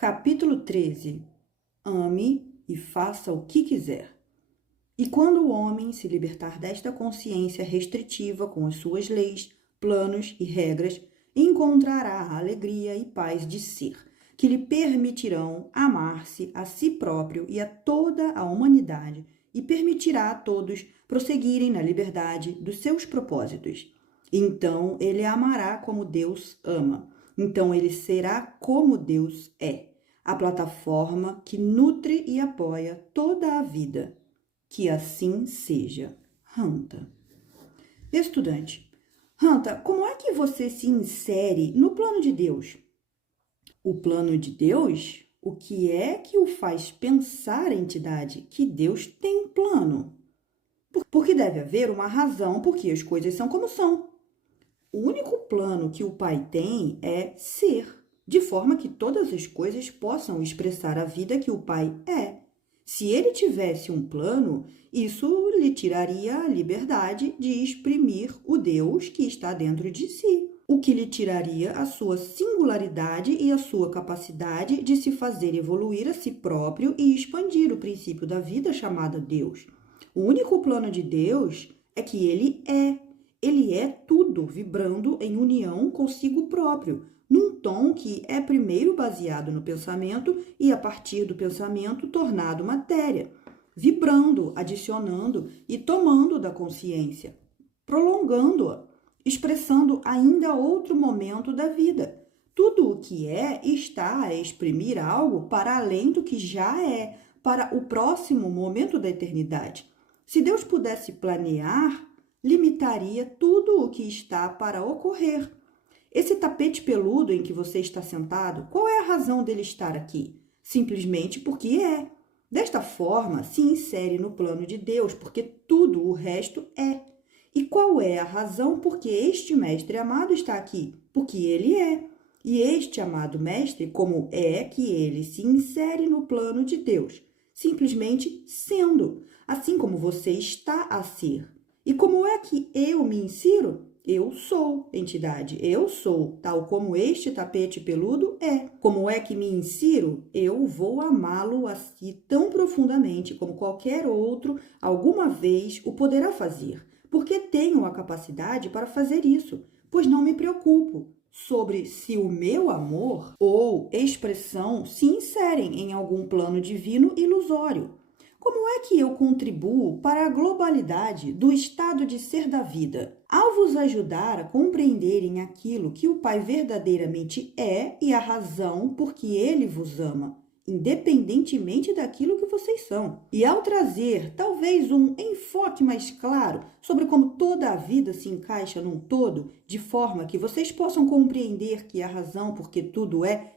Capítulo 13. Ame e faça o que quiser. E quando o homem se libertar desta consciência restritiva com as suas leis, planos e regras, encontrará a alegria e paz de ser, que lhe permitirão amar-se a si próprio e a toda a humanidade, e permitirá a todos prosseguirem na liberdade dos seus propósitos. Então ele amará como Deus ama. Então ele será como Deus é, a plataforma que nutre e apoia toda a vida. Que assim seja. Hanta. Estudante, Hanta, como é que você se insere no plano de Deus? O plano de Deus? O que é que o faz pensar a entidade que Deus tem um plano? Porque deve haver uma razão por que as coisas são como são. O único plano que o Pai tem é ser, de forma que todas as coisas possam expressar a vida que o Pai é. Se ele tivesse um plano, isso lhe tiraria a liberdade de exprimir o Deus que está dentro de si, o que lhe tiraria a sua singularidade e a sua capacidade de se fazer evoluir a si próprio e expandir o princípio da vida chamada Deus. O único plano de Deus é que ele é. Ele é tudo, vibrando em união consigo próprio, num tom que é primeiro baseado no pensamento e, a partir do pensamento, tornado matéria, vibrando, adicionando e tomando da consciência, prolongando-a, expressando ainda outro momento da vida. Tudo o que é está a exprimir algo para além do que já é, para o próximo momento da eternidade. Se Deus pudesse planear, limitaria tudo o que está para ocorrer. Esse tapete peludo em que você está sentado, qual é a razão dele estar aqui? Simplesmente porque é. Desta forma, se insere no plano de Deus, porque tudo o resto é. E qual é a razão por que este mestre amado está aqui? Porque ele é. E este amado mestre, como é que ele se insere no plano de Deus? Simplesmente sendo, assim como você está a ser. E como é que eu me insiro? Eu sou, entidade, eu sou, tal como este tapete peludo é. Como é que me insiro? Eu vou amá-lo assim tão profundamente como qualquer outro alguma vez o poderá fazer, porque tenho a capacidade para fazer isso, pois não me preocupo sobre se o meu amor ou expressão se inserem em algum plano divino ilusório. Como é que eu contribuo para a globalidade do estado de ser da vida? Ao vos ajudar a compreenderem aquilo que o Pai verdadeiramente é e a razão por que ele vos ama, independentemente daquilo que vocês são. E ao trazer talvez um enfoque mais claro sobre como toda a vida se encaixa num todo, de forma que vocês possam compreender que a razão por que tudo é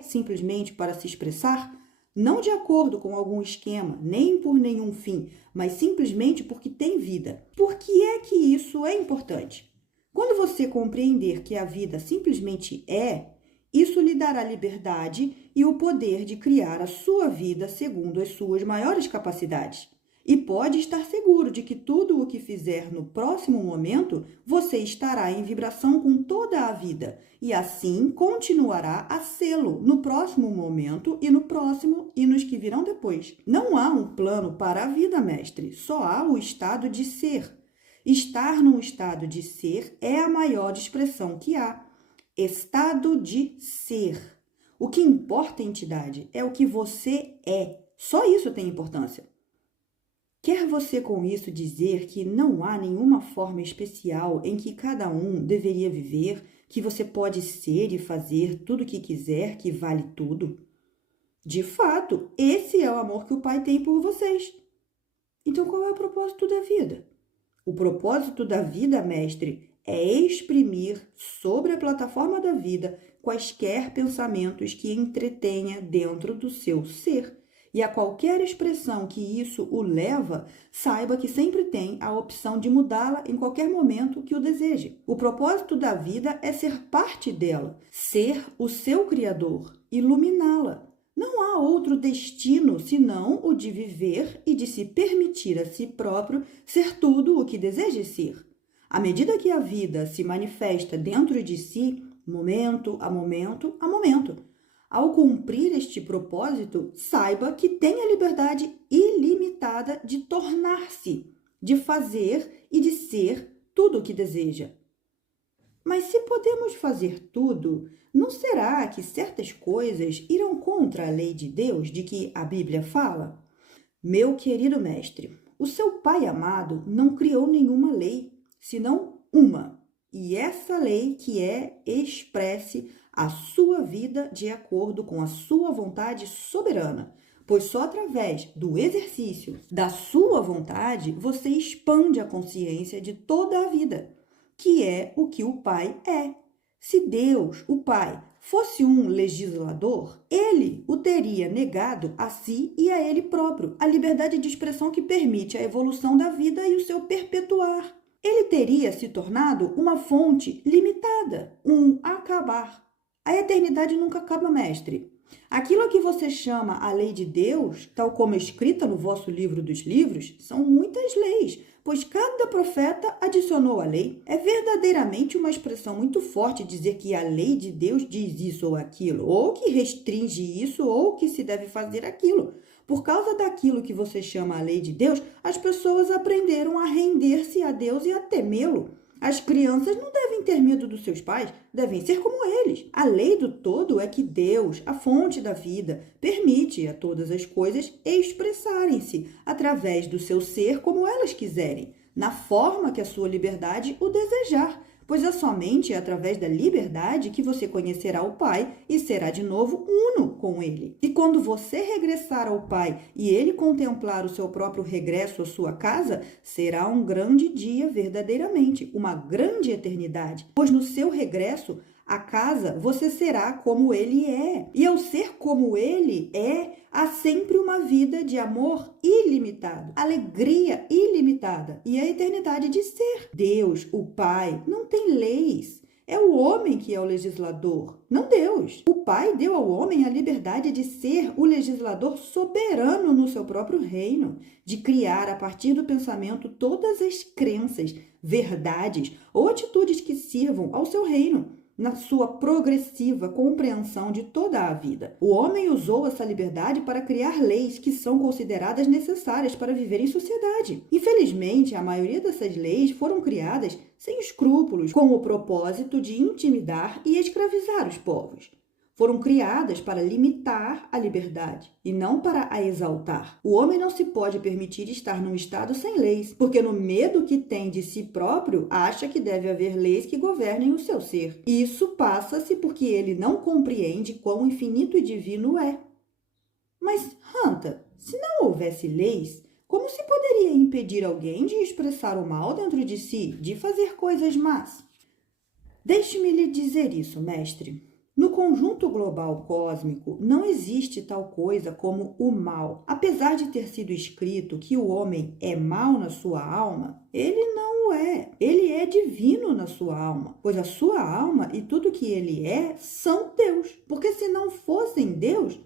simplesmente para se expressar, não de acordo com algum esquema, nem por nenhum fim, mas simplesmente porque tem vida. Por que é que isso é importante? Quando você compreender que a vida simplesmente é, isso lhe dará liberdade e o poder de criar a sua vida segundo as suas maiores capacidades. E pode estar seguro de que tudo o que fizer no próximo momento, você estará em vibração com toda a vida, e assim continuará a sê-lo no próximo momento e no próximo e nos que virão depois. Não há um plano para a vida, mestre, só há o estado de ser. Estar num estado de ser é a maior expressão que há. Estado de ser. O que importa, entidade, é o que você é. Só isso tem importância. Quer você com isso dizer que não há nenhuma forma especial em que cada um deveria viver, que você pode ser e fazer tudo o que quiser, que vale tudo? De fato, esse é o amor que o Pai tem por vocês. Então, qual é o propósito da vida? O propósito da vida, mestre, é exprimir sobre a plataforma da vida quaisquer pensamentos que entretenha dentro do seu ser. E a qualquer expressão que isso o leva, saiba que sempre tem a opção de mudá-la em qualquer momento que o deseje. O propósito da vida é ser parte dela, ser o seu criador, iluminá-la. Não há outro destino senão o de viver e de se permitir a si próprio ser tudo o que deseja ser. À medida que a vida se manifesta dentro de si, momento a momento a momento, Ao cumprir este propósito, saiba que tem a liberdade ilimitada de tornar-se, de fazer e de ser tudo o que deseja. Mas se podemos fazer tudo, não será que certas coisas irão contra a lei de Deus de que a Bíblia fala? Meu querido mestre, o seu Pai amado não criou nenhuma lei, senão uma. E essa lei que expresse a sua vida de acordo com a sua vontade soberana. Pois só através do exercício da sua vontade você expande a consciência de toda a vida, que é o que o Pai é. Se Deus, o Pai, fosse um legislador, ele o teria negado a si e a ele próprio a liberdade de expressão que permite a evolução da vida e o seu perpetuar. Ele teria se tornado uma fonte limitada, um acabar. A eternidade nunca acaba, mestre. Aquilo a que você chama a lei de Deus, tal como escrita no vosso livro dos livros, são muitas leis, pois cada profeta adicionou a lei. É verdadeiramente uma expressão muito forte dizer que a lei de Deus diz isso ou aquilo, ou que restringe isso ou que se deve fazer aquilo. Por causa daquilo que você chama a lei de Deus, as pessoas aprenderam a render-se a Deus e a temê-lo. As crianças não devem ter medo dos seus pais, devem ser como eles. A lei do todo é que Deus, a fonte da vida, permite a todas as coisas expressarem-se através do seu ser como elas quiserem, na forma que a sua liberdade o desejar, pois é somente através da liberdade que você conhecerá o Pai e será de novo uno com Ele. E quando você regressar ao Pai e Ele contemplar o seu próprio regresso à sua casa, será um grande dia verdadeiramente, uma grande eternidade, pois no seu regresso à casa você será como Ele é. E ao ser como Ele é, há sempre uma vida de amor ilimitado, alegria ilimitada e a eternidade de ser. Deus, o Pai, não tem leis. É o homem que é o legislador, não Deus. O Pai deu ao homem a liberdade de ser o legislador soberano no seu próprio reino, de criar a partir do pensamento todas as crenças, verdades ou atitudes que sirvam ao seu reino, na sua progressiva compreensão de toda a vida. O homem usou essa liberdade para criar leis que são consideradas necessárias para viver em sociedade. Infelizmente, a maioria dessas leis foram criadas sem escrúpulos, com o propósito de intimidar e escravizar os povos. Foram criadas para limitar a liberdade e não para a exaltar. O homem não se pode permitir estar num estado sem leis, porque no medo que tem de si próprio, acha que deve haver leis que governem o seu ser. Isso passa-se porque ele não compreende quão infinito e divino é. Mas, Hanta, se não houvesse leis, como se poderia impedir alguém de expressar o mal dentro de si, de fazer coisas más? Deixe-me lhe dizer isso, mestre. No conjunto global cósmico, não existe tal coisa como o mal. Apesar de ter sido escrito que o homem é mau na sua alma, ele não o é. Ele é divino na sua alma, pois a sua alma e tudo que ele é são Deus. Porque se não fossem Deus,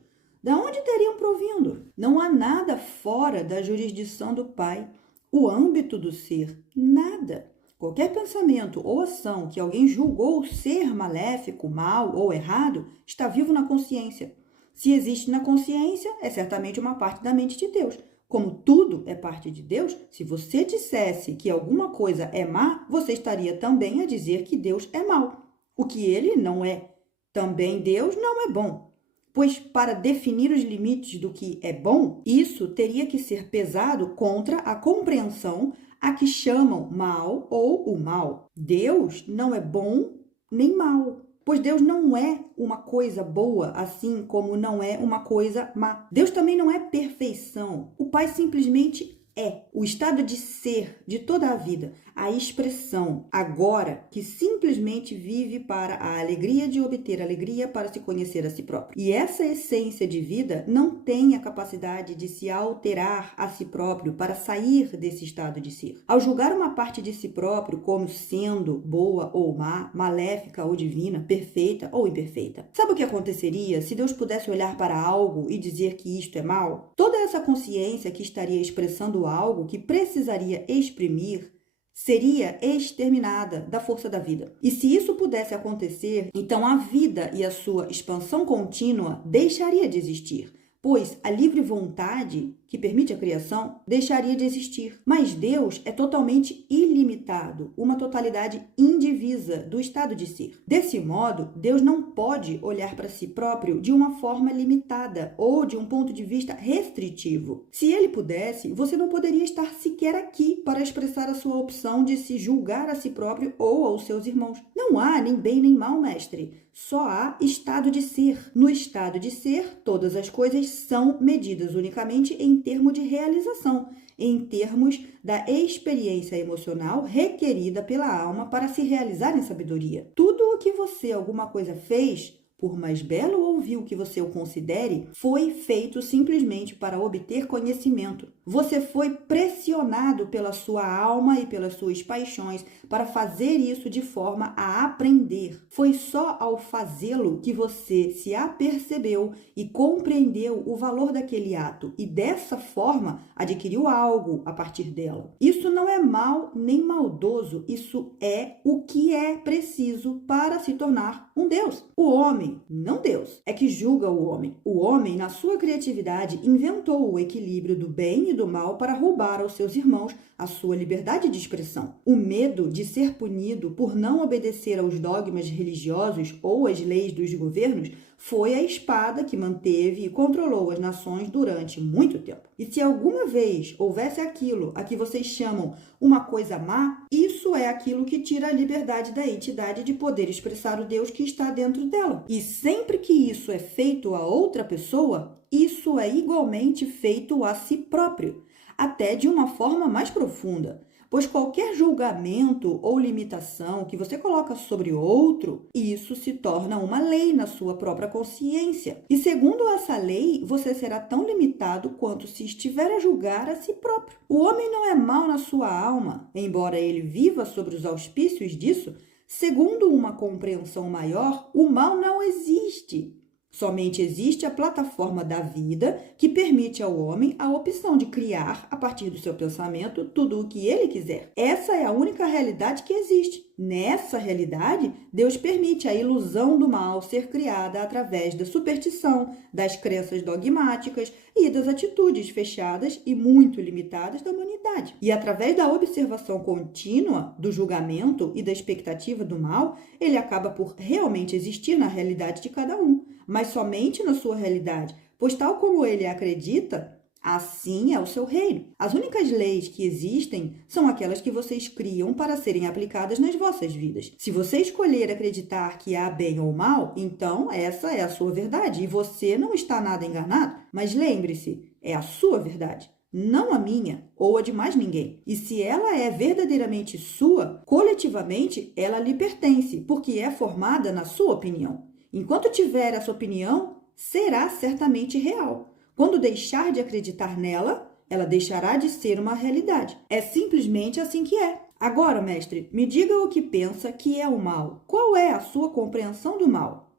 da onde teriam provindo? Não há nada fora da jurisdição do Pai, o âmbito do ser, nada. Qualquer pensamento ou ação que alguém julgou ser maléfico, mal ou errado, está vivo na consciência. Se existe na consciência, é certamente uma parte da mente de Deus. Como tudo é parte de Deus, se você dissesse que alguma coisa é má, você estaria também a dizer que Deus é mau. O que ele não é. Também Deus não é bom. Pois para definir os limites do que é bom, isso teria que ser pesado contra a compreensão a que chamam mal ou o mal. Deus não é bom nem mal, pois Deus não é uma coisa boa, assim como não é uma coisa má. Deus também não é perfeição. O Pai simplesmente é o estado de ser de toda a vida, a expressão agora que simplesmente vive para a alegria de obter alegria para se conhecer a si próprio. E essa essência de vida não tem a capacidade de se alterar a si próprio para sair desse estado de ser. Ao julgar uma parte de si próprio como sendo boa ou má, maléfica ou divina, perfeita ou imperfeita, sabe o que aconteceria se Deus pudesse olhar para algo e dizer que isto é mal? Toda essa consciência que estaria expressando algo que precisaria exprimir seria exterminada da força da vida. E se isso pudesse acontecer, então a vida e a sua expansão contínua deixaria de existir, pois a livre vontade que permite a criação deixaria de existir. Mas Deus é totalmente ilimitado, uma totalidade indivisa do estado de ser. Desse modo, Deus não pode olhar para si próprio de uma forma limitada ou de um ponto de vista restritivo. Se ele pudesse, você não poderia estar sequer aqui para expressar a sua opção de se julgar a si próprio ou aos seus irmãos. Não há nem bem nem mal, mestre. Só há estado de ser. No estado de ser, todas as coisas são medidas unicamente em termos de realização, em termos da experiência emocional requerida pela alma para se realizar em sabedoria. Tudo o que você alguma coisa fez, por mais belo ou vil que você o considere, foi feito simplesmente para obter conhecimento. Você foi pressionado pela sua alma e pelas suas paixões para fazer isso de forma a aprender. Foi só ao fazê-lo que você se apercebeu e compreendeu o valor daquele ato e dessa forma adquiriu algo a partir dela. Isso não é mal nem maldoso, isso é o que é preciso para se tornar um Deus. O homem, não Deus, é que julga o homem. O homem, na sua criatividade, inventou o equilíbrio do bem e do mal para roubar aos seus irmãos a sua liberdade de expressão. O medo de ser punido por não obedecer aos dogmas religiosos ou às leis dos governos foi a espada que manteve e controlou as nações durante muito tempo. E se alguma vez houvesse aquilo a que vocês chamam uma coisa má, isso é aquilo que tira a liberdade da entidade de poder expressar o Deus que está dentro dela. E sempre que isso é feito a outra pessoa, isso é igualmente feito a si próprio, até de uma forma mais profunda. Pois qualquer julgamento ou limitação que você coloca sobre outro, isso se torna uma lei na sua própria consciência. E segundo essa lei, você será tão limitado quanto se estiver a julgar a si próprio. O homem não é mau na sua alma, embora ele viva sobre os auspícios disso. Segundo uma compreensão maior, o mal não existe. Somente existe a plataforma da vida que permite ao homem a opção de criar, a partir do seu pensamento, tudo o que ele quiser. Essa é a única realidade que existe. Nessa realidade, Deus permite a ilusão do mal ser criada através da superstição, das crenças dogmáticas e das atitudes fechadas e muito limitadas da humanidade. E através da observação contínua, do julgamento e da expectativa do mal, ele acaba por realmente existir na realidade de cada um, mas somente na sua realidade, pois tal como ele acredita, assim é o seu reino. As únicas leis que existem são aquelas que vocês criam para serem aplicadas nas vossas vidas. Se você escolher acreditar que há bem ou mal, então essa é a sua verdade e você não está nada enganado. Mas lembre-se, é a sua verdade, não a minha ou a de mais ninguém. E se ela é verdadeiramente sua, coletivamente ela lhe pertence, porque é formada na sua opinião. Enquanto tiver essa opinião, será certamente real. Quando deixar de acreditar nela, ela deixará de ser uma realidade. É simplesmente assim que é. Agora, mestre, me diga o que pensa que é o mal. Qual é a sua compreensão do mal?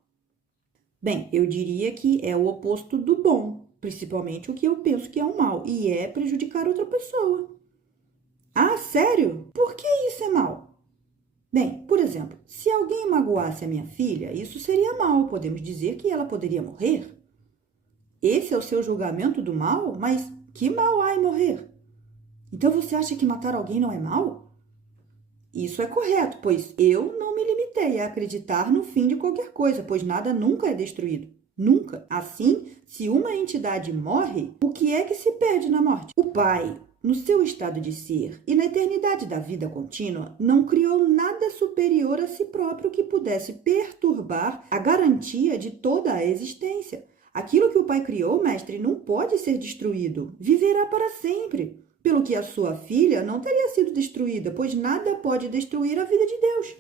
Bem, eu diria que é o oposto do bom, principalmente o que eu penso que é o mal, e é prejudicar outra pessoa. Ah, sério? Por que isso é mal? Bem, por exemplo, se alguém magoasse a minha filha, isso seria mal. Podemos dizer que ela poderia morrer. Esse é o seu julgamento do mal? Mas que mal há em morrer? Então você acha que matar alguém não é mal? Isso é correto, pois eu não me limitei a acreditar no fim de qualquer coisa, pois nada nunca é destruído. Nunca. Assim, se uma entidade morre, o que é que se perde na morte? O Pai, no seu estado de ser e na eternidade da vida contínua, não criou nada superior a si próprio que pudesse perturbar a garantia de toda a existência. Aquilo que o Pai criou, mestre, não pode ser destruído. Viverá para sempre. Pelo que a sua filha não teria sido destruída, pois nada pode destruir a vida de Deus.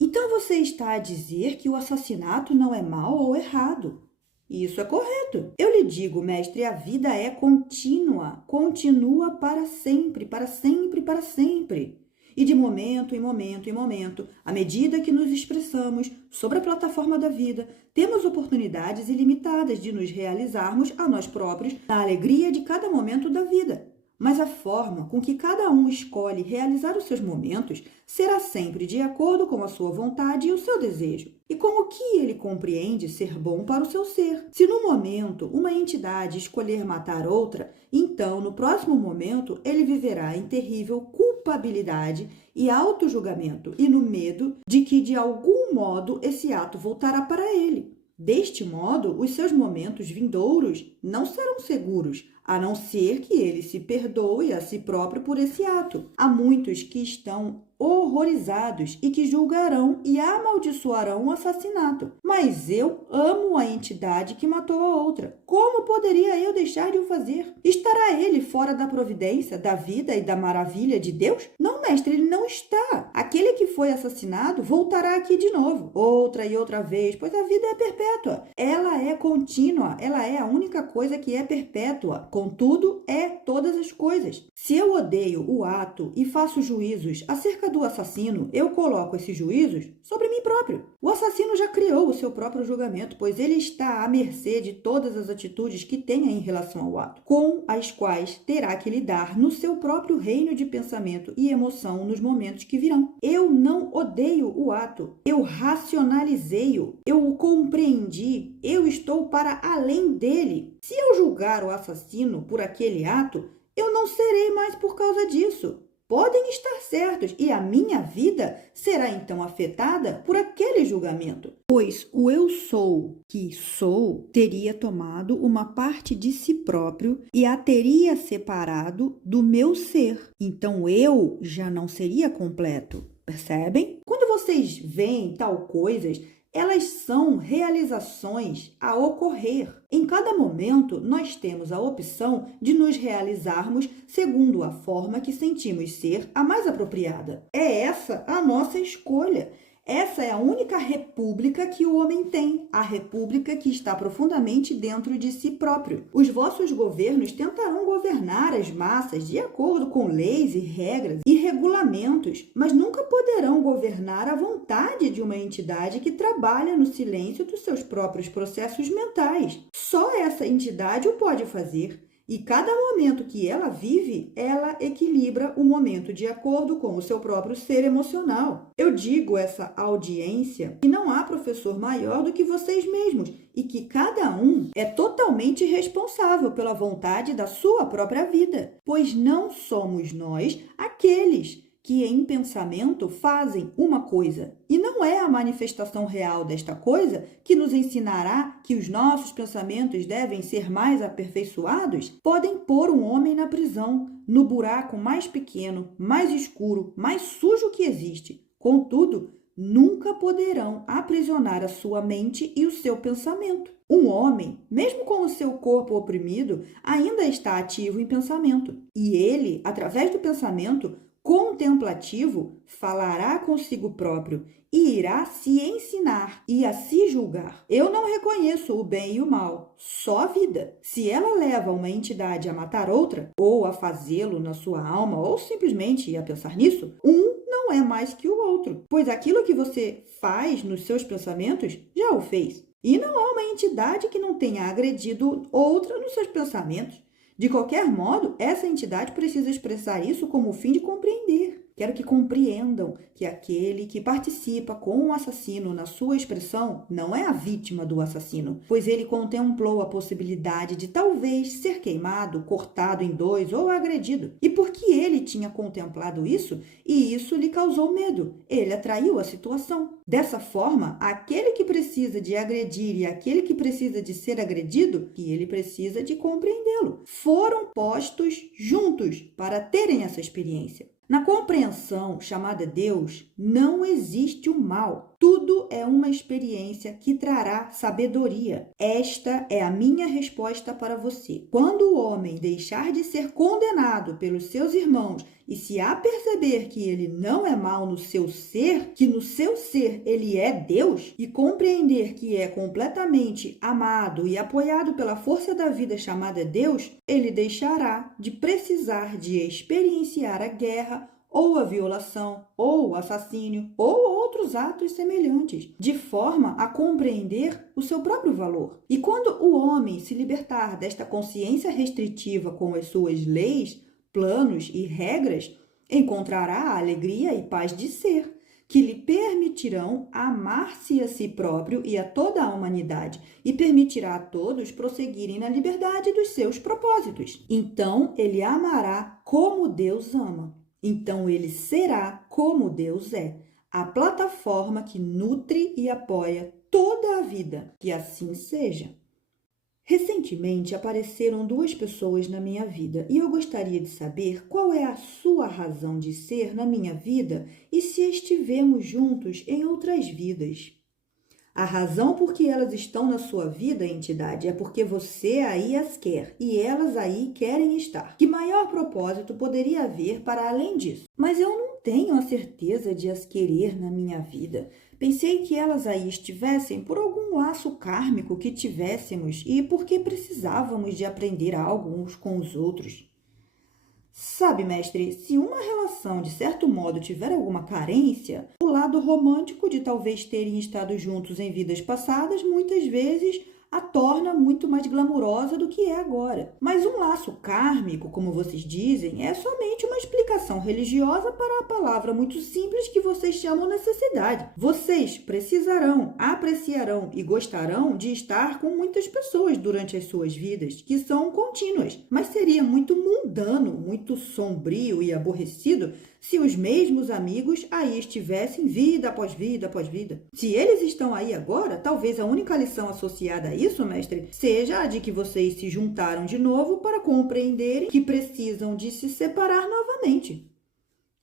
Então você está a dizer que o assassinato não é mal ou errado. Isso é correto. Eu lhe digo, mestre, a vida é contínua. Continua para sempre, para sempre, para sempre. E de momento em momento em momento, à medida que nos expressamos sobre a plataforma da vida, temos oportunidades ilimitadas de nos realizarmos a nós próprios na alegria de cada momento da vida. mas a forma com que cada um escolhe realizar os seus momentos será sempre de acordo com a sua vontade e o seu desejo, e com o que ele compreende ser bom para o seu ser. Se no momento uma entidade escolher matar outra, então no próximo momento ele viverá em terrível culpabilidade e autojulgamento e no medo de que de algum modo esse ato voltará para ele. Deste modo, os seus momentos vindouros não serão seguros, a não ser que ele se perdoe a si próprio por esse ato. Há muitos que estão horrorizados e que julgarão e amaldiçoarão o assassinato. Mas eu amo a entidade que matou a outra. Como poderia eu deixar de o fazer? Estará ele fora da providência, da vida e da maravilha de Deus? Não, mestre, ele não está. Aquele que foi assassinado voltará aqui de novo, outra e outra vez, pois a vida é perpétua. Ela é contínua, ela é a única coisa que é perpétua. Contudo, é todas as coisas. Se eu odeio o ato e faço juízos acerca do assassino, eu coloco esses juízos sobre mim próprio. O assassino já criou o seu próprio julgamento, pois ele está à mercê de todas as atitudes que tenha em relação ao ato, com as quais terá que lidar no seu próprio reino de pensamento e emoção nos momentos que virão. Eu não odeio o ato, eu racionalizei-o, eu o compreendi, eu estou para além dele. Se eu julgar o assassino por aquele ato, eu não serei mais por causa disso. Podem estar certos, e a minha vida será então afetada por aquele julgamento. Pois o eu sou que sou teria tomado uma parte de si próprio e a teria separado do meu ser. Então eu já não seria completo. Percebem? Quando vocês veem tal coisas, elas são realizações a ocorrer. Em cada momento, nós temos a opção de nos realizarmos segundo a forma que sentimos ser a mais apropriada. É essa a nossa escolha. Essa é a única república que o homem tem, a república que está profundamente dentro de si próprio. Os vossos governos tentarão governar as massas de acordo com leis e regras e regulamentos, mas nunca poderão governar a vontade de uma entidade que trabalha no silêncio dos seus próprios processos mentais. Só essa entidade o pode fazer. E cada momento que ela vive, ela equilibra o momento de acordo com o seu próprio ser emocional. Eu digo essa audiência que não há professor maior do que vocês mesmos e que cada um é totalmente responsável pela vontade da sua própria vida, pois não somos nós aqueles que em pensamento fazem uma coisa, e não é a manifestação real desta coisa que nos ensinará que os nossos pensamentos devem ser mais aperfeiçoados, podem pôr um homem na prisão, no buraco mais pequeno, mais escuro, mais sujo que existe. Contudo, nunca poderão aprisionar a sua mente e o seu pensamento. Um homem, mesmo com o seu corpo oprimido, ainda está ativo em pensamento, e ele, através do pensamento, contemplativo, falará consigo próprio e irá se ensinar e a se julgar. Eu não reconheço o bem e o mal, só a vida. Se ela leva uma entidade a matar outra, ou a fazê-lo na sua alma, ou simplesmente a pensar nisso, um não é mais que o outro, pois aquilo que você faz nos seus pensamentos já o fez. E não há uma entidade que não tenha agredido outra nos seus pensamentos. De qualquer modo, essa entidade precisa expressar isso como o fim de compreender. Quero que compreendam que aquele que participa com o assassino na sua expressão não é a vítima do assassino, pois ele contemplou a possibilidade de talvez ser queimado, cortado em dois ou agredido. E porque ele tinha contemplado isso, e isso lhe causou medo, ele atraiu a situação. Dessa forma, aquele que precisa de agredir e aquele que precisa de ser agredido, que ele precisa de compreendê-lo, foram postos juntos para terem essa experiência. Na compreensão chamada Deus, não existe o mal. Tudo é uma experiência que trará sabedoria. Esta é a minha resposta para você. Quando o homem deixar de ser condenado pelos seus irmãos e se aperceber que ele não é mal no seu ser, que no seu ser ele é Deus, e compreender que é completamente amado e apoiado pela força da vida chamada Deus, ele deixará de precisar de experienciar a guerra, ou a violação, ou o assassínio, ou outros atos semelhantes, de forma a compreender o seu próprio valor. E quando o homem se libertar desta consciência restritiva com as suas leis, planos e regras, encontrará a alegria e paz de ser, que lhe permitirão amar-se a si próprio e a toda a humanidade, e permitirá a todos prosseguirem na liberdade dos seus propósitos. Então, ele amará como Deus ama. Então, ele será como Deus é, a plataforma que nutre e apoia toda a vida. Que assim seja. Recentemente apareceram duas pessoas na minha vida e eu gostaria de saber qual é a sua razão de ser na minha vida e se estivemos juntos em outras vidas. A razão por que elas estão na sua vida, entidade, é porque você aí as quer e elas aí querem estar. Que maior propósito poderia haver para além disso? Mas eu não tenho a certeza de as querer na minha vida. Pensei que elas aí estivessem por algum laço kármico que tivéssemos e porque precisávamos de aprender algo uns com os outros. Sabe, mestre, se uma relação de certo modo tiver alguma carência, o lado romântico de talvez terem estado juntos em vidas passadas muitas vezes a torna muito mais glamurosa do que é agora. Mas um laço kármico, como vocês dizem, é somente uma explicação religiosa para a palavra muito simples que vocês chamam necessidade. Vocês precisarão, apreciarão e gostarão de estar com muitas pessoas durante as suas vidas, que são contínuas. Mas seria muito mundano, muito sombrio e aborrecido se os mesmos amigos aí estivessem vida após vida após vida. Se eles estão aí agora, talvez a única lição associada a isso, mestre, seja a de que vocês se juntaram de novo para compreenderem que precisam de se separar novamente.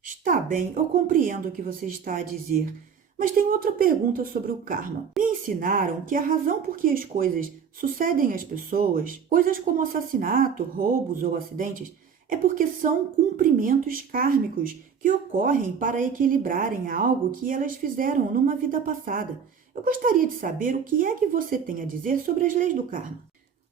Está bem, eu compreendo o que você está a dizer, mas tenho outra pergunta sobre o karma. Me ensinaram que a razão por que as coisas sucedem às pessoas, coisas como assassinato, roubos ou acidentes, é porque são cumprimentos kármicos que ocorrem para equilibrarem algo que elas fizeram numa vida passada. Eu gostaria de saber o que é que você tem a dizer sobre as leis do karma.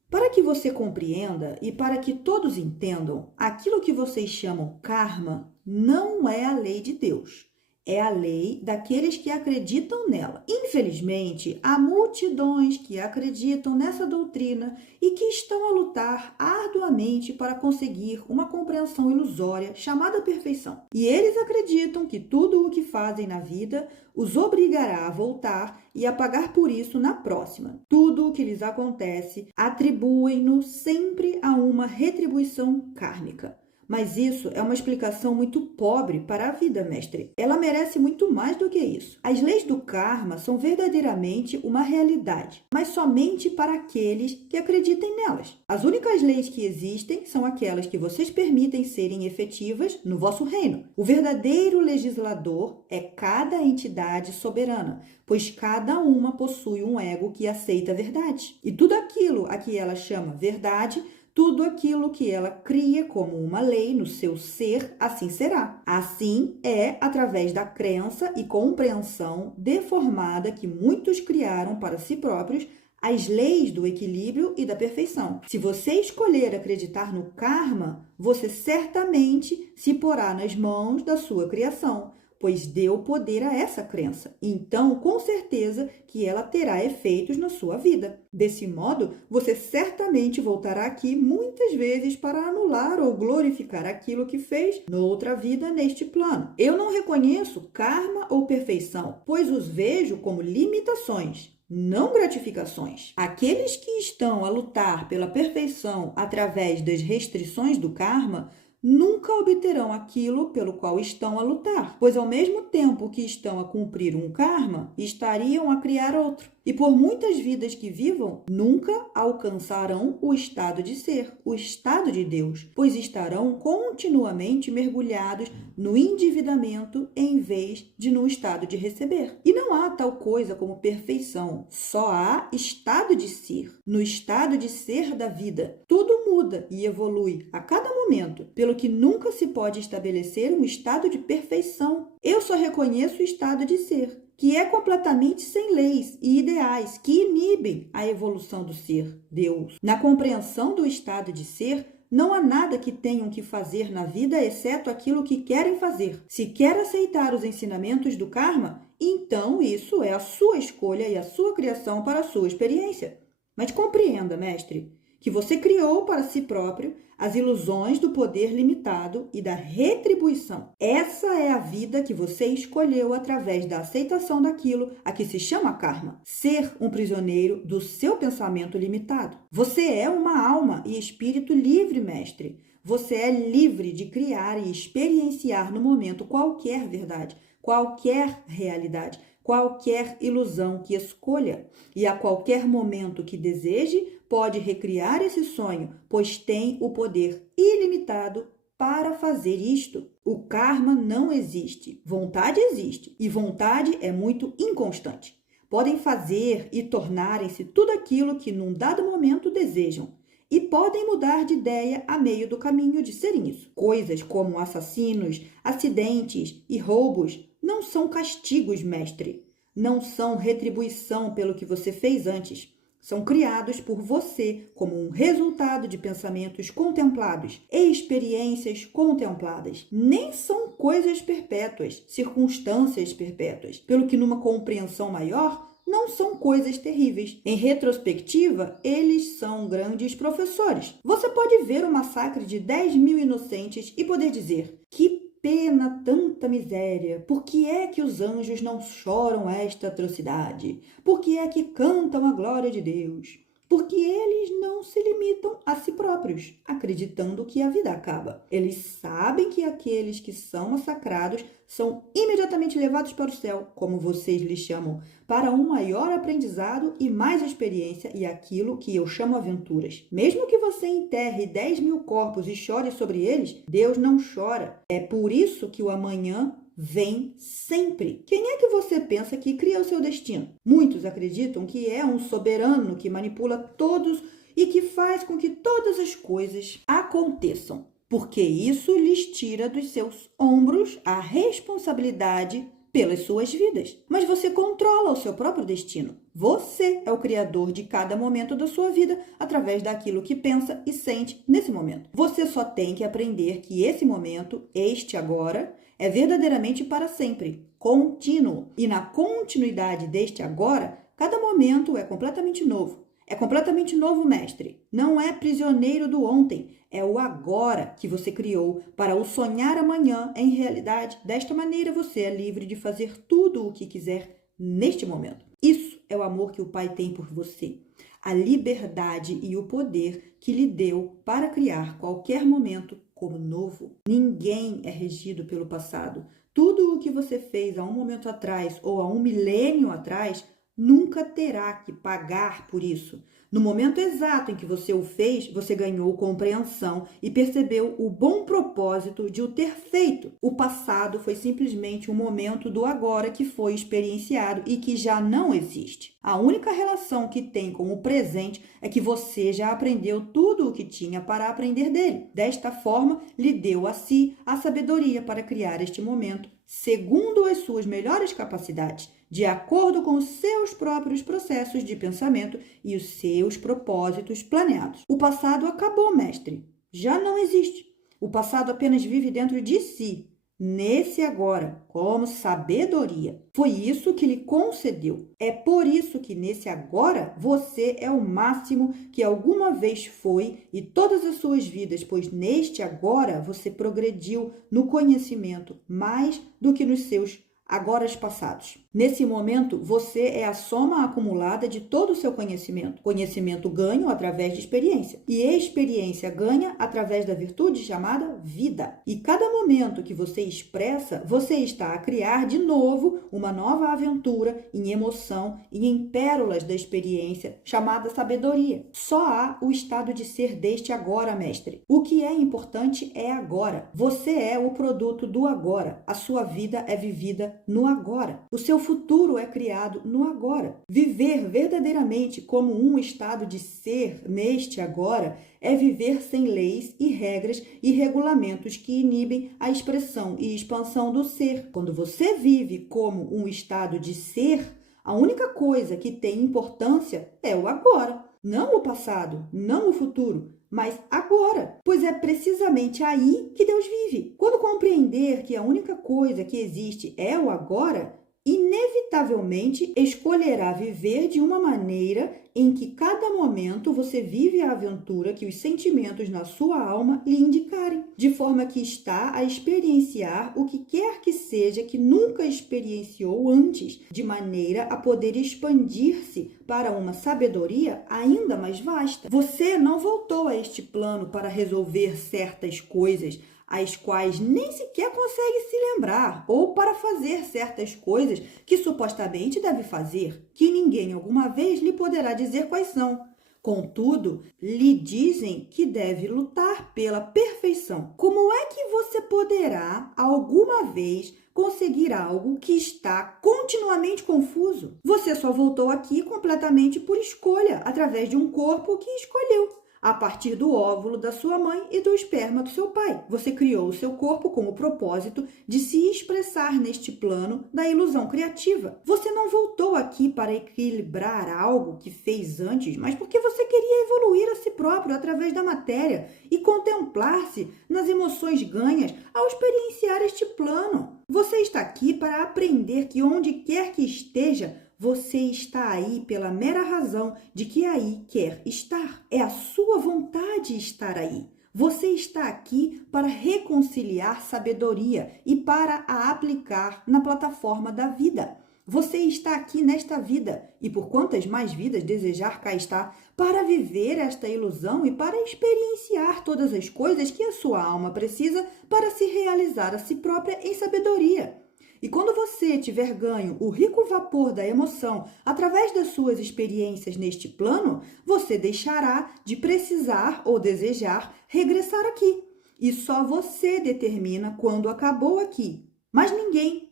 Para que você compreenda e para que todos entendam, aquilo que vocês chamam karma não é a lei de Deus. É a lei daqueles que acreditam nela. Infelizmente, há multidões que acreditam nessa doutrina e que estão a lutar arduamente para conseguir uma compreensão ilusória chamada perfeição. E eles acreditam que tudo o que fazem na vida os obrigará a voltar e a pagar por isso na próxima. Tudo o que lhes acontece atribuem-no sempre a uma retribuição kármica. Mas isso é uma explicação muito pobre para a vida, mestre. Ela merece muito mais do que isso. As leis do karma são verdadeiramente uma realidade, mas somente para aqueles que acreditem nelas. As únicas leis que existem são aquelas que vocês permitem serem efetivas no vosso reino. O verdadeiro legislador é cada entidade soberana, pois cada uma possui um ego que aceita a verdade. E tudo aquilo a que ela chama verdade, tudo aquilo que ela cria como uma lei no seu ser, assim será. Assim é através da crença e compreensão deformada que muitos criaram para si próprios as leis do equilíbrio e da perfeição. Se você escolher acreditar no karma, você certamente se porá nas mãos da sua criação, pois deu poder a essa crença. Então, com certeza que ela terá efeitos na sua vida. Desse modo, você certamente voltará aqui muitas vezes para anular ou glorificar aquilo que fez noutra vida neste plano. Eu não reconheço karma ou perfeição, pois os vejo como limitações, não gratificações. Aqueles que estão a lutar pela perfeição através das restrições do karma nunca obterão aquilo pelo qual estão a lutar, pois ao mesmo tempo que estão a cumprir um karma, estariam a criar outro. E por muitas vidas que vivam, nunca alcançarão o estado de ser, o estado de Deus, pois estarão continuamente mergulhados no endividamento em vez de no estado de receber. E não há tal coisa como perfeição, só há estado de ser. No estado de ser da vida, tudo muda e evolui a cada momento, pelo que nunca se pode estabelecer um estado de perfeição. Eu só reconheço o estado de ser, que é completamente sem leis e ideais que inibem a evolução do ser, Deus. Na compreensão do estado de ser, não há nada que tenham que fazer na vida exceto aquilo que querem fazer. Se quer aceitar os ensinamentos do karma, então isso é a sua escolha e a sua criação para a sua experiência. Mas compreenda, mestre, que você criou para si próprio as ilusões do poder limitado e da retribuição. Essa é a vida que você escolheu através da aceitação daquilo a que se chama karma. Ser um prisioneiro do seu pensamento limitado. Você é uma alma e espírito livre, mestre. Você é livre de criar e experienciar no momento qualquer verdade, qualquer realidade, qualquer ilusão que escolha. E a qualquer momento que deseje, pode recriar esse sonho, pois tem o poder ilimitado para fazer isto. O karma não existe, vontade existe, e vontade é muito inconstante. Podem fazer e tornarem-se tudo aquilo que num dado momento desejam, e podem mudar de ideia a meio do caminho de serem isso. Coisas como assassinos, acidentes e roubos não são castigos, mestre. Não são retribuição pelo que você fez antes. São criados por você como um resultado de pensamentos contemplados e experiências contempladas. Nem são coisas perpétuas, circunstâncias perpétuas, pelo que numa compreensão maior, não são coisas terríveis. Em retrospectiva, eles são grandes professores. Você pode ver o massacre de 10.000 inocentes e poder dizer: que pena, tanta miséria! Por que é que os anjos não choram esta atrocidade? Por que é que cantam a glória de Deus? Porque eles não se limitam a si próprios, acreditando que a vida acaba. Eles sabem que aqueles que são massacrados são imediatamente levados para o céu, como vocês lhes chamam, para um maior aprendizado e mais experiência e aquilo que eu chamo aventuras. Mesmo que você enterre 10.000 corpos e chore sobre eles, Deus não chora. É por isso que o amanhã vem sempre. Quem é que você pensa que cria o seu destino? Muitos acreditam que é um soberano que manipula todos e que faz com que todas as coisas aconteçam, porque isso lhes tira dos seus ombros a responsabilidade pelas suas vidas. Mas você controla o seu próprio destino. Você é o criador de cada momento da sua vida através daquilo que pensa e sente nesse momento. Você só tem que aprender que esse momento, este agora, é verdadeiramente para sempre, contínuo. E na continuidade deste agora, cada momento é completamente novo. É completamente novo, mestre. Não é prisioneiro do ontem. É o agora que você criou para o sonhar amanhã em realidade. Desta maneira, você é livre de fazer tudo o que quiser neste momento. Isso é o amor que o Pai tem por você. A liberdade e o poder que lhe deu para criar qualquer momento como novo. Ninguém é regido pelo passado. Tudo o que você fez há um momento atrás ou há um milênio atrás nunca terá que pagar por isso. No momento exato em que você o fez, você ganhou compreensão e percebeu o bom propósito de o ter feito. O passado foi simplesmente um momento do agora que foi experienciado e que já não existe. A única relação que tem com o presente é que você já aprendeu tudo o que tinha para aprender dele. Desta forma, lhe deu a si a sabedoria para criar este momento segundo as suas melhores capacidades, de acordo com os seus próprios processos de pensamento e os seus propósitos planeados. O passado acabou, mestre. Já não existe. O passado apenas vive dentro de si, nesse agora, como sabedoria. Foi isso que lhe concedeu. É por isso que nesse agora você é o máximo que alguma vez foi e todas as suas vidas, pois neste agora você progrediu no conhecimento mais do que nos seus agoras passados. Nesse momento, você é a soma acumulada de todo o seu conhecimento. Conhecimento ganho através de experiência. E experiência ganha através da virtude chamada vida. E cada momento que você expressa, você está a criar de novo uma nova aventura em emoção e em pérolas da experiência chamada sabedoria. Só há o estado de ser deste agora, mestre. O que é importante é agora. Você é o produto do agora. A sua vida é vivida no agora. O seu futuro é criado no agora. Viver verdadeiramente como um estado de ser neste agora é viver sem leis e regras e regulamentos que inibem a expressão e expansão do ser. Quando você vive como um estado de ser, a única coisa que tem importância é o agora. Não o passado, não o futuro, mas agora, pois é precisamente aí que Deus vive. Quando compreender que a única coisa que existe é o agora, inevitavelmente escolherá viver de uma maneira em que cada momento você vive a aventura que os sentimentos na sua alma lhe indicarem, de forma que está a experienciar o que quer que seja que nunca experienciou antes, de maneira a poder expandir-se para uma sabedoria ainda mais vasta. Você não voltou a este plano para resolver certas coisas as quais nem sequer consegue se lembrar, ou para fazer certas coisas que supostamente deve fazer, que ninguém alguma vez lhe poderá dizer quais são. Contudo, lhe dizem que deve lutar pela perfeição. Como é que você poderá, alguma vez, conseguir algo que está continuamente confuso? Você só voltou aqui completamente por escolha, através de um corpo que escolheu. A partir do óvulo da sua mãe e do esperma do seu pai. Você criou o seu corpo com o propósito de se expressar neste plano da ilusão criativa. Você não voltou aqui para equilibrar algo que fez antes, mas porque você queria evoluir a si próprio através da matéria e contemplar-se nas emoções ganhas ao experienciar este plano. Você está aqui para aprender que onde quer que esteja, você está aí pela mera razão de que aí quer estar. É a sua vontade estar aí. Você está aqui para reconciliar sabedoria e para a aplicar na plataforma da vida. Você está aqui nesta vida e por quantas mais vidas desejar cá está, para viver esta ilusão e para experienciar todas as coisas que a sua alma precisa para se realizar a si própria em sabedoria. E quando você tiver ganho o rico vapor da emoção através das suas experiências neste plano, você deixará de precisar ou desejar regressar aqui. E só você determina quando acabou aqui, mas ninguém.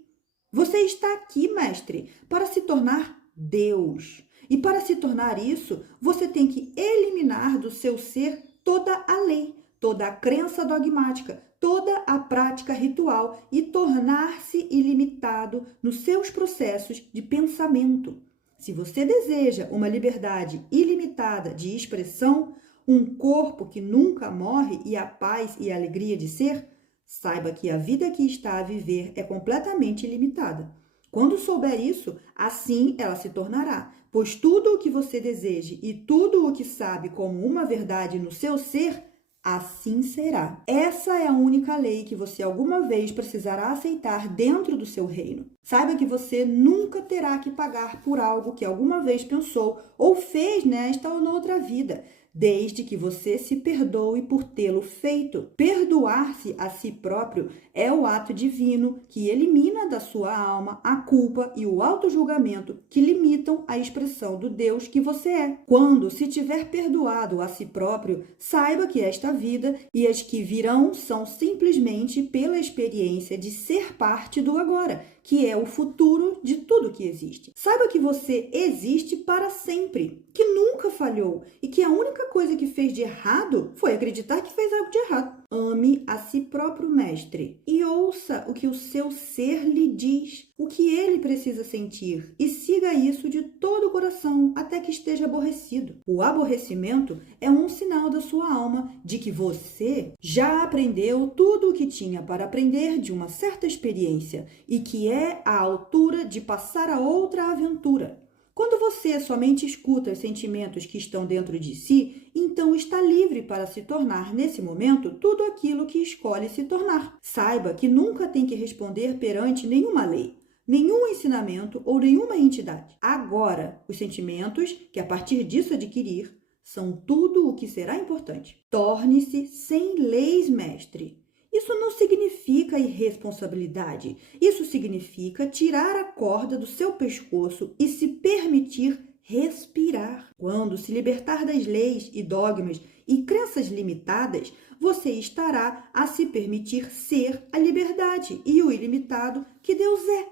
Você está aqui, mestre, para se tornar Deus. E para se tornar isso, você tem que eliminar do seu ser toda a lei, toda a crença dogmática, toda a prática ritual e tornar-se ilimitado nos seus processos de pensamento. Se você deseja uma liberdade ilimitada de expressão, um corpo que nunca morre e a paz e a alegria de ser, saiba que a vida que está a viver é completamente ilimitada. Quando souber isso, assim ela se tornará, pois tudo o que você deseje e tudo o que sabe como uma verdade no seu ser, assim será. Essa é a única lei que você alguma vez precisará aceitar dentro do seu reino. Saiba que você nunca terá que pagar por algo que alguma vez pensou ou fez nesta ou noutra vida, desde que você se perdoe por tê-lo feito. Perdoar-se a si próprio é o ato divino que elimina da sua alma a culpa e o autojulgamento que limitam a expressão do Deus que você é. Quando se tiver perdoado a si próprio, saiba que esta vida e as que virão são simplesmente pela experiência de ser parte do agora, que é o futuro de tudo que existe. Saiba que você existe para sempre, que nunca falhou e que a única coisa que fez de errado foi acreditar que fez algo de errado. Ame a si próprio, mestre, e ouça o que o seu ser lhe diz, o que ele precisa sentir, e siga isso de todo o coração até que esteja aborrecido. O aborrecimento é um sinal da sua alma de que você já aprendeu tudo o que tinha para aprender de uma certa experiência e que é a altura de passar a outra aventura. Quando você somente escuta os sentimentos que estão dentro de si, então está livre para se tornar, nesse momento, tudo aquilo que escolhe se tornar. Saiba que nunca tem que responder perante nenhuma lei, nenhum ensinamento ou nenhuma entidade. Agora, os sentimentos que a partir disso adquirir são tudo o que será importante. Torne-se sem leis, mestre. Isso não significa irresponsabilidade. Isso significa tirar a corda do seu pescoço e se permitir respirar. Quando se libertar das leis e dogmas e crenças limitadas, você estará a se permitir ser a liberdade e o ilimitado que Deus é.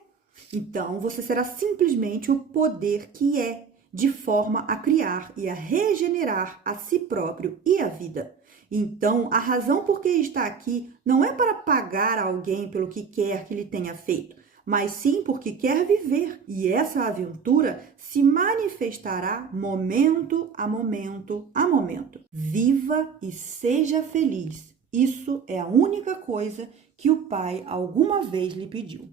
Então, você será simplesmente o poder que é, de forma a criar e a regenerar a si próprio e a vida. Então, a razão por que está aqui não é para pagar a alguém pelo que quer que lhe tenha feito, mas sim porque quer viver. E essa aventura se manifestará momento a momento a momento. Viva e seja feliz. Isso é a única coisa que o Pai alguma vez lhe pediu.